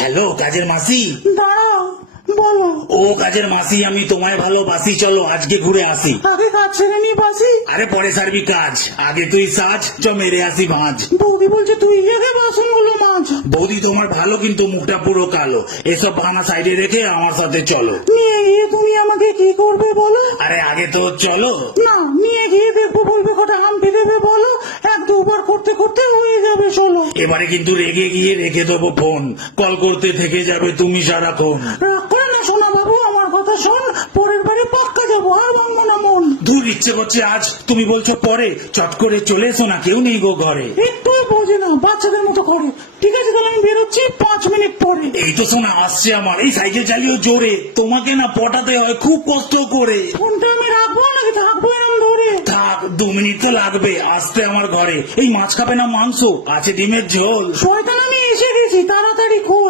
Hello কাজের মাসি। দাঁড়াও, বলো। ও কাজের মাসি, আমি তোমায় ভালোবাসি, চলো আজকে ঘুরে আসি। আগে কাজ ছেড়ে নিয়ে বাসি। আরে পরে সারবি কাজ, আগে তুই সাজ, চ মেরে আসি ভাঁজ। বৌদি বলছে তুই আগে বাসনগুলো মাছ। বৌদি তোমার ভালো, কিন্তু মুখটা পুরো কালো। এসব বাহানা সাইডে রেখে আমার সাথে চলো। নিয়ে গিয়ে তুমি আমাকে কি করবে বলো? আরে আগে তো চলো। না, নিয়ে গিয়ে দেখবো, বলবে কটা হাম্পি দেবে বলো। এক দুবার করতে করতে হয়ে যাবে 16। এবারে কিন্তু রেগে গিয়ে রেখে দেবো ফোন, কল করতে থেকে যাবে তুমি সারাক্ষণ। রাগ করে না সোনা বাবু, আমার কথা শোন। পরের বারে পাক্কা যাবো, আর ভাঙবো না মন। দূর ইচ্ছে করছে আজ, তুমি বলছো পরে, চট করে চলে এসো না, কেউ নেই গো ঘরে। একটুই বোঝে না, বাচ্চাদের মতো করে। ঠিক আছে, তাহলে আমি বেরোচ্ছি 5 মিনিট পরে। এই তো শোনা আসছে আমার, এই সাইকেল চালিয়ে জোরে, তোমাকে না পটাতে হয় খুব কষ্ট করে। ফোনটা আমি রাখবো নাকি থাকবো এরম ধরে? থাক, 2 মিনিট তো লাগবে আসতে আমার ঘরে। এই মাছ খাবে না মাংস, আছে ডিমের ঝোল। শয়তান, আমি এসে গেছি, তাড়াতাড়ি খোল।